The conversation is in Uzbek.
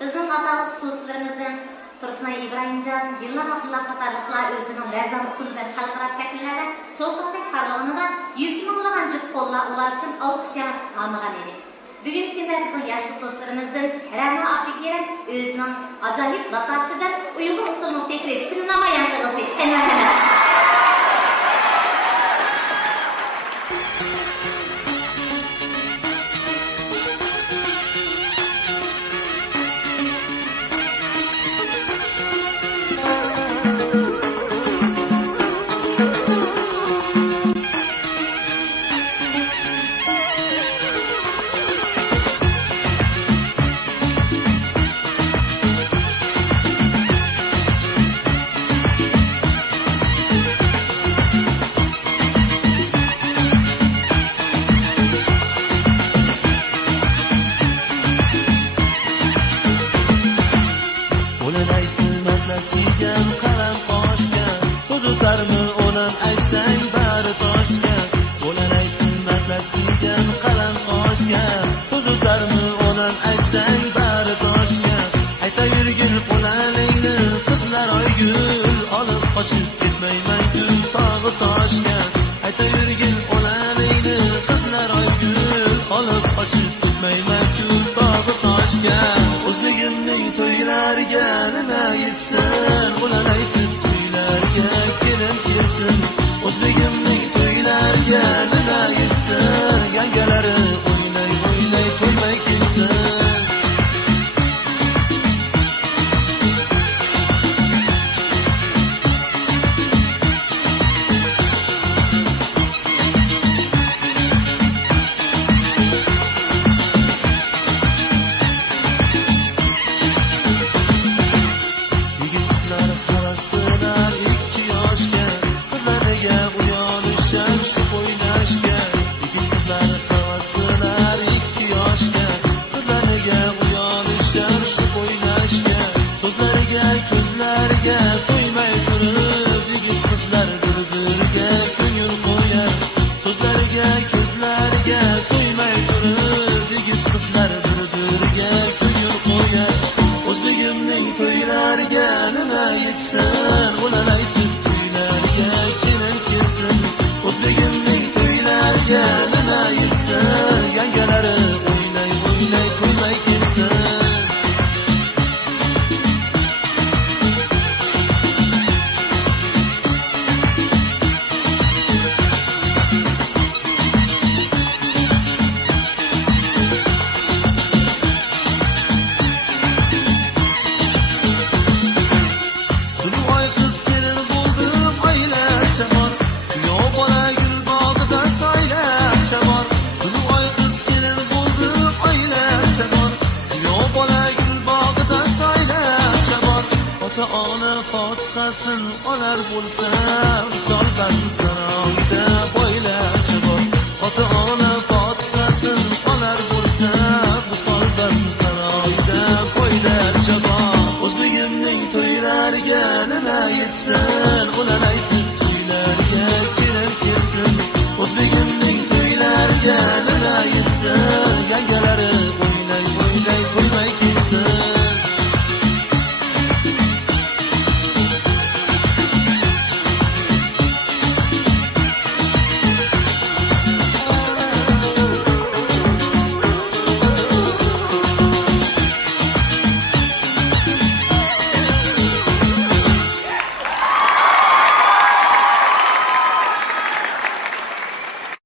Bizning ataliq usulchilarimizdan Tursunay İbrahimcan, Yıllar Abdullah qatarlıqlar özünün Lərzan usulü və xalqara səkinlərdə Çolpaqbək parlağında 100 minglığan cüp qolla ular üçün alqış almağan idi. Bugünkü gündə bizim yaş usulchilarimizdan Rəna Abdikerim özünün acayip latafetidən Uyğur usulunun sehri kişini namayan qılğısı. Təmətəmət. Ota ona fotihasin olar bo'lsa